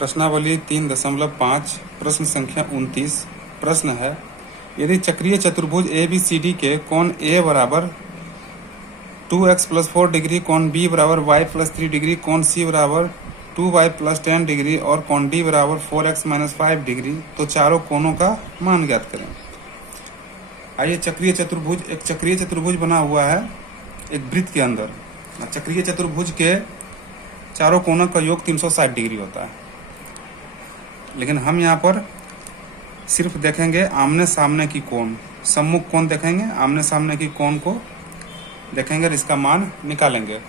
प्रश्नावली 3.5 प्रश्न संख्या 29। प्रश्न है, यदि चक्रीय चतुर्भुज ABCD के कोण A बराबर 2x + 4 डिग्री, कोण B बराबर y + 3 डिग्री, कोण C बराबर 2y + 10 डिग्री और कोण D बराबर 4x - 5 डिग्री, तो चारों कोणों का मान ज्ञात करें। आइए, एक चक्रीय चतुर्भुज बना हुआ है एक वृत्त के अंदर। चक्रीय चतुर्भुज के चारों कोणों का योग 360 डिग्री होता है, लेकिन हम यहाँ पर सिर्फ देखेंगे आमने सामने की कोण, सम्मुख कोण देखेंगे, आमने सामने की कोण को देखेंगे और इसका मान निकालेंगे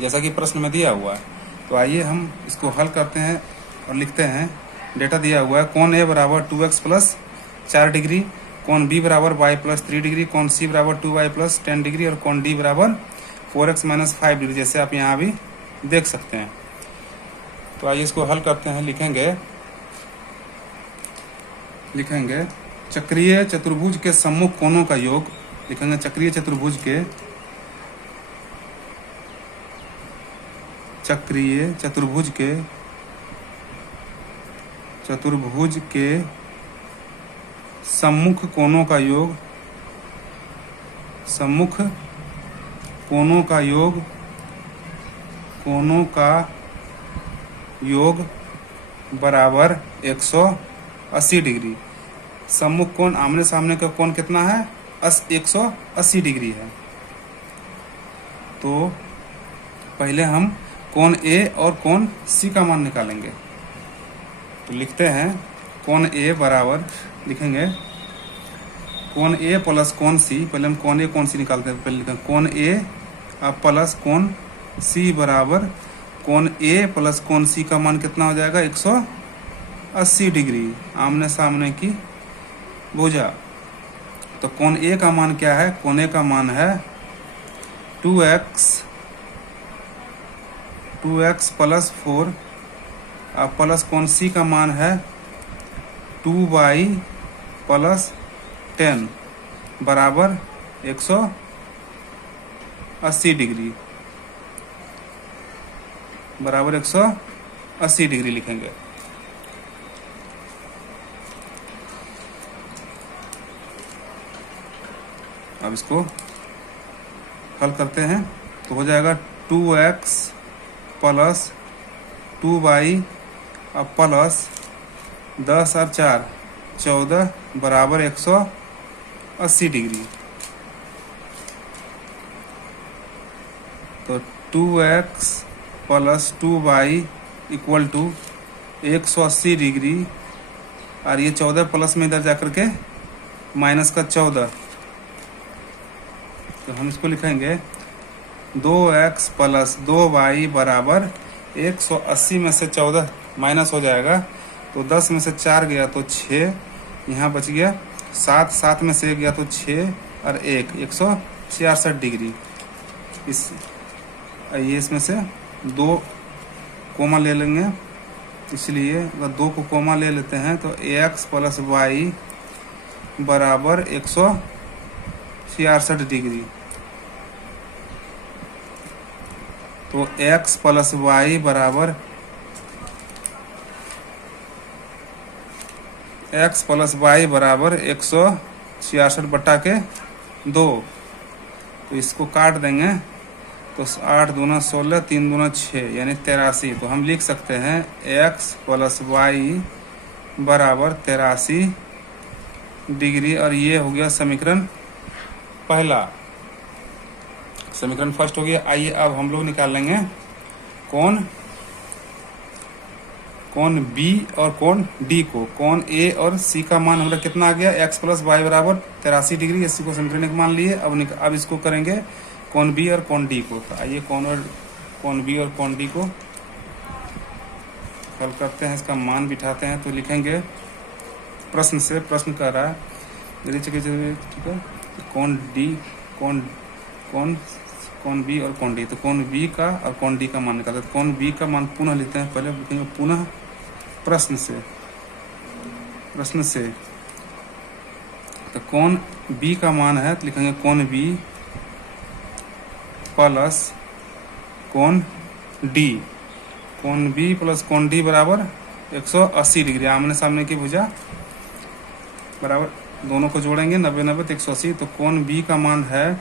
जैसा कि प्रश्न में दिया हुआ है। तो आइए हम इसको हल करते हैं और लिखते हैं। डेटा दिया हुआ है, कोण A बराबर 2x + 4 डिग्री, कोण B बराबर y + 3 डिग्री, कोण C बराबर 2y + 10 डिग्री और कोण D बराबर 4x - 5 डिग्री, जैसे आप यहाँ भी देख सकते हैं। तो आइए इसको हल करते हैं। लिखेंगे चक्रीय चतुर्भुज के सम्मुख कोणों का योग। लिखेंगे चक्रीय चतुर्भुज के सम्मुख कोणों का योग, बराबर 180 डिग्री। सम्मुख कोण, आमने सामने का कोण कितना है? 180 डिग्री है। तो पहले हम कोण A और कोण C का मान निकालेंगे। तो लिखते हैं कोण A बराबर, लिखेंगे कोण A प्लस कोण C। पहले हम कोण A कोण C निकालते हैं। पहले लिखेंगे कोण A प्लस कोण C बराबर कोण A प्लस कोण C का मान कितना हो जाएगा? 180 डिग्री, आमने सामने की भुजा। तो कोण A का मान क्या है? कोण A का मान है 2x + 4 प्लस कोण C का मान है 2y + 10 बराबर 180 डिग्री, बराबर 180 डिग्री लिखेंगे। अब इसको हल करते हैं तो हो जाएगा 2x + 2y प्लस 10 और 4 14 बराबर 180 डिग्री। तो 2x + 2y = 180 डिग्री, और ये 14 प्लस में इधर जाकर के माइनस का 14। तो हम इसको लिखेंगे 2x + 2y बराबर 180 में से 14 माइनस हो जाएगा, तो 10 में से 4 गया तो 6, यहाँ बच गया 7, 7 में से 1 गया तो 6 और 1 166 डिग्री। ये इसमें से 2 कोमा ले लेंगे, इसलिए अगर 2 को कोमा ले लेते हैं तो ax + y बराबर 166 डिग्री। तो x + y बराबर 166/2। तो इसको काट देंगे तो 8 दूना 16, 3 दूना 6 यानी 83। तो हम लिख सकते हैं x + y बराबर 83 डिग्री, और ये हो गया समीकरण पहला। समीकरण फर्स्ट हो गया। आइए अब हम लोग निकाल लेंगे कोण B और कोण D को। कोण A और C का मान हमारा कितना आ गया? x + y बराबर 83 डिग्री। इसी को समीकरण एक मान लिए। अब इसको करेंगे कोण B और कोण D को। तो आइए कोण B और कोण D को हल करते हैं, इसका मान बिठाते हैं। तो लिखेंगे प्रश्न कर रहा है, ठीक है, कोण B और कोण D। तो कोण B का और कोण D का मान निकालते हैं। कोण B का मान पुनः लिखते हैं, पहले लिखेंगे पुनः प्रश्न से। तो कोण B का मान है, तो लिखेंगे कोण B प्लस कोण D कोण बी प्लस कोण डी बराबर 180 डिग्री। आमने सामने की भुजा बराबर, दोनों को जोड़ेंगे 90 90 तो 180। तो कोण बी का मान है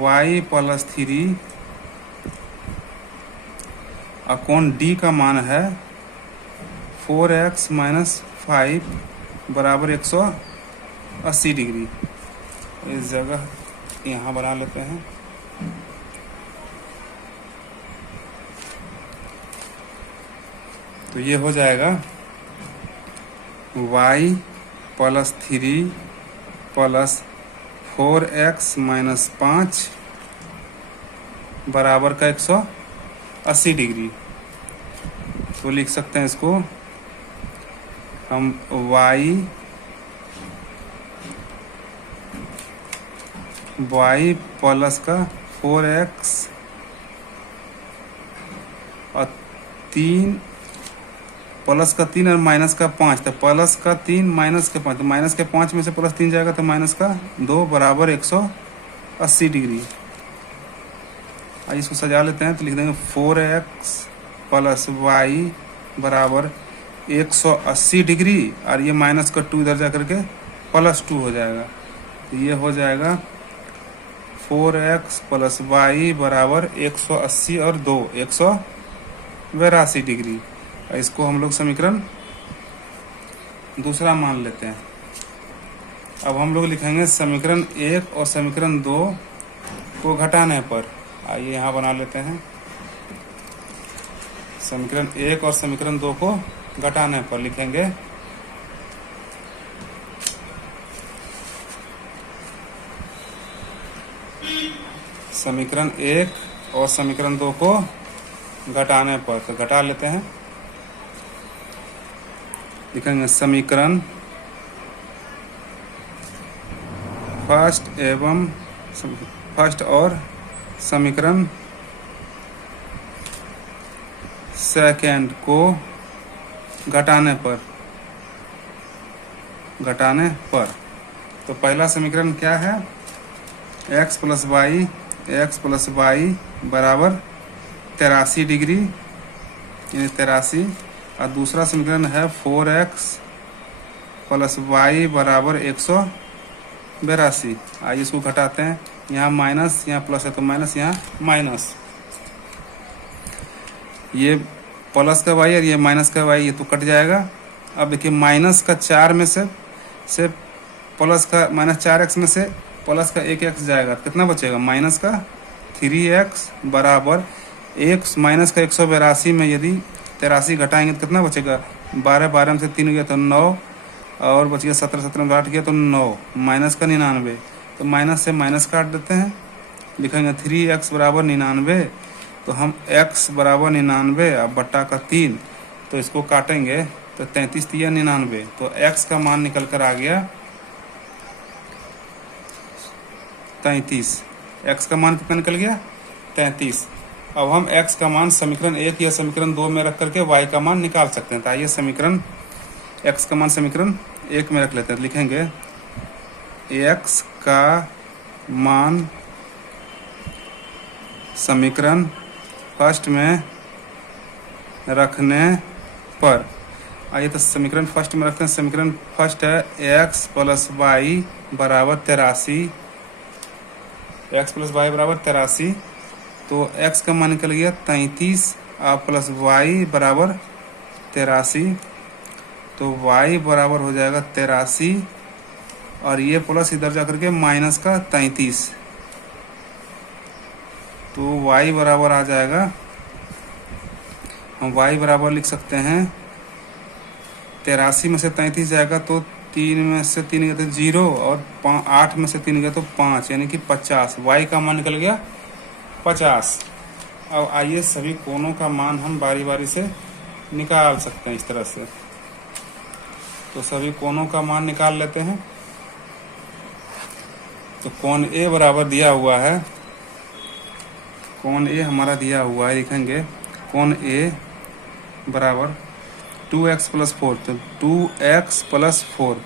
y प्लस 3 और कोण डी का मान है 4x माइनस 5 बराबर 180 डिग्री। इस जगह यहाँ बना लेते हैं। तो ये हो जाएगा y plus 3 plus 4x minus 5 बराबर का 180 डिग्री। तो लिख सकते हैं इसको हम y प्लस का 4x और 3 प्लस का 3 और माइनस का 5। तो प्लस का 3 माइनस के 5, तो माइनस के 5 में से प्लस 3 जाएगा तो माइनस का 2 बराबर 180 डिग्री। आइए इसको सजा लेते हैं। तो लिख देंगे 4x प्लस y बराबर 180 डिग्री और ये माइनस का 2 इधर जा करके प्लस 2 हो जाएगा। तो ये हो जाएगा 4x प्लस y बराबर 180 और 2 182 डिग्री। इसको हम लोग समीकरण दूसरा मान लेते हैं। अब हम लोग लिखेंगे समीकरण 1 और समीकरण 2 को घटाने पर। आइए यहाँ बना लेते हैं। समीकरण 1 और समीकरण 2 को घटाने पर लिखेंगे समीकरण 1 और समीकरण 2 को घटाने पर। तो घटा लेते हैं। लिखेंगे समीकरण फर्स्ट और समीकरण सेकंड को घटाने पर। तो पहला समीकरण क्या है? x प्लस वाई बराबर 83 डिग्री यानी 83। और दूसरा समीकरण है 4x प्लस वाई बराबर 182। आइए इसको घटाते हैं। यहाँ माइनस, यहाँ प्लस है तो माइनस, यहाँ माइनस। ये प्लस का वाई और ये माइनस का वाई, ये तो कट जाएगा। अब देखिए माइनस का 4 में से प्लस का माइनस 4x में से प्लस का 1x जाएगा। कितना बचेगा? माइनस का 3x बराबर 1 माइनस का 182 में यदि 83 घटाएंगे तो कितना बचेगा? 12 12 में से 3 गया तो 9 और बच गया 17 17 में 8 गया तो 9 माइनस का 99। तो माइनस से माइनस काट देते हैं। लिखेंगे 3x बराबर 99। तो हम x बराबर 99 अब बट्टा का 3, तो इसको काटेंगे तो 33 3 99। तो x का मान निकल कर आ गया 33। x का मान कितना निकल गया? 33। अब हम x का मान समीकरण 1 या समीकरण 2 में रख करके y का मान निकाल सकते हैं। तो आइए समीकरण x का मान समीकरण 1 में रख लेते हैं। लिखेंगे x का मान समीकरण फर्स्ट में रखने पर। आइए तो समीकरण फर्स्ट में रखते हैं। समीकरण फर्स्ट है x प्लस वाई बराबर 83। x प्लस वाई बराबर 83। तो x का मान निकल गया 33 और प्लस y बराबर 83। तो y बराबर हो जाएगा 83 और ये प्लस इधर जाकर के माइनस का 33। तो y बराबर आ जाएगा, हम y बराबर लिख सकते हैं 83 में से 33 जाएगा तो 3 में से 3 गया तो 0 और 8 में से 3 गया तो 5 यानी कि 50। y का मान निकल गया 50। अब आइए सभी कोणों का मान हम बारी बारी से निकाल सकते हैं इस तरह से। तो सभी कोणों का मान निकाल लेते हैं। तो कोण A बराबर दिया हुआ है, कोण A हमारा दिया हुआ है। लिखेंगे कोण A बराबर 2x प्लस 4। तो 2x प्लस 4,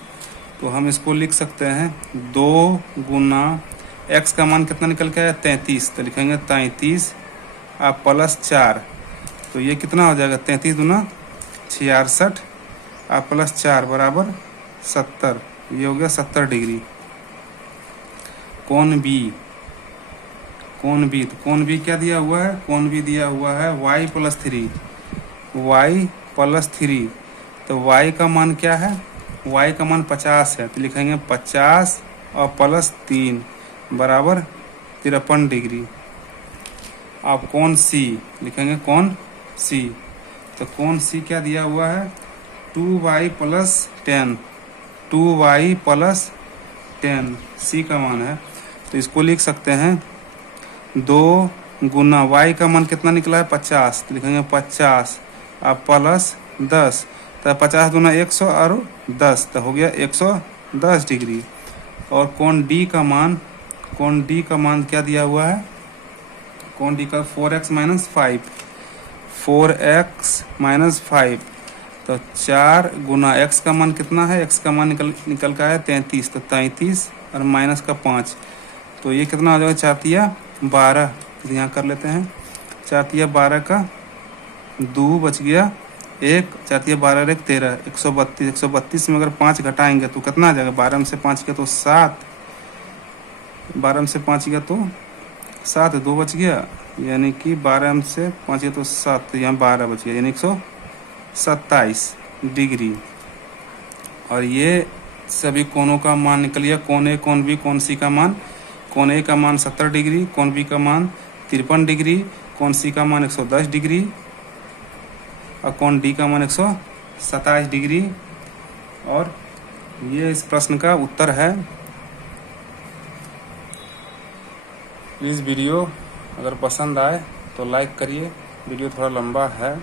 तो हम इसको लिख सकते हैं 2 गुना x का मान कितना निकल के आया? 33। तो लिखेंगे 33 और प्लस 4। तो ये कितना हो जाएगा 33 दूना 66 और प्लस 4 बराबर 70। ये हो गया 70 डिग्री। कोण बी, कोण बी, तो कोण बी क्या दिया हुआ है, कोण बी दिया हुआ है y प्लस 3, y प्लस 3। तो y का मान क्या है, y का मान 50 है, तो लिखेंगे 50 और प्लस 3 बराबर 53 डिग्री। अब कोण C लिखेंगे, कोण C, तो कोण C क्या दिया हुआ है 2y plus 10, 2y plus 10 C का मान है। तो इसको लिख सकते हैं 2 गुना y का मान कितना निकला है 50, तो लिखेंगे 50 अब प्लस 10, तो 50 दूना 100 और 10, तो हो गया 110 डिग्री। और कोण D का मान, कोण D का मान क्या दिया हुआ है, कोण D का 4x माइनस 5, 4x माइनस 5, तो 4 गुना x का मान कितना है, x का मान निकल का है 33, तो 33 और माइनस का 5, तो ये कितना हो जाएगा 4×12, तो यहाँ कर लेते हैं 4×12 का 2 बच गया 1, 4×12 1 13, 132, 132 में अगर 5 घटाएंगे तो कितना आ जाएगा, 12 में से 5 किया तो 7, 12 में से 5 किया तो 7, 2 बच गया, यानी कि 12 में से 5 किया तो 7, तो यहाँ 12 बच गया, यानी 127 डिग्री। और ये सभी कोणों का मान निकल गया, कोण ए, कोण बी, कोण सी का मान। कोण ए का मान 70 डिग्री, कोण बी का मान 53 डिग्री, कोण सी का मान 110 डिग्री और कोण डी का मान 127 डिग्री। और ये इस प्रश्न का उत्तर है। प्लीज़ वीडियो अगर पसंद आए तो लाइक करिए, वीडियो थोड़ा लंबा है।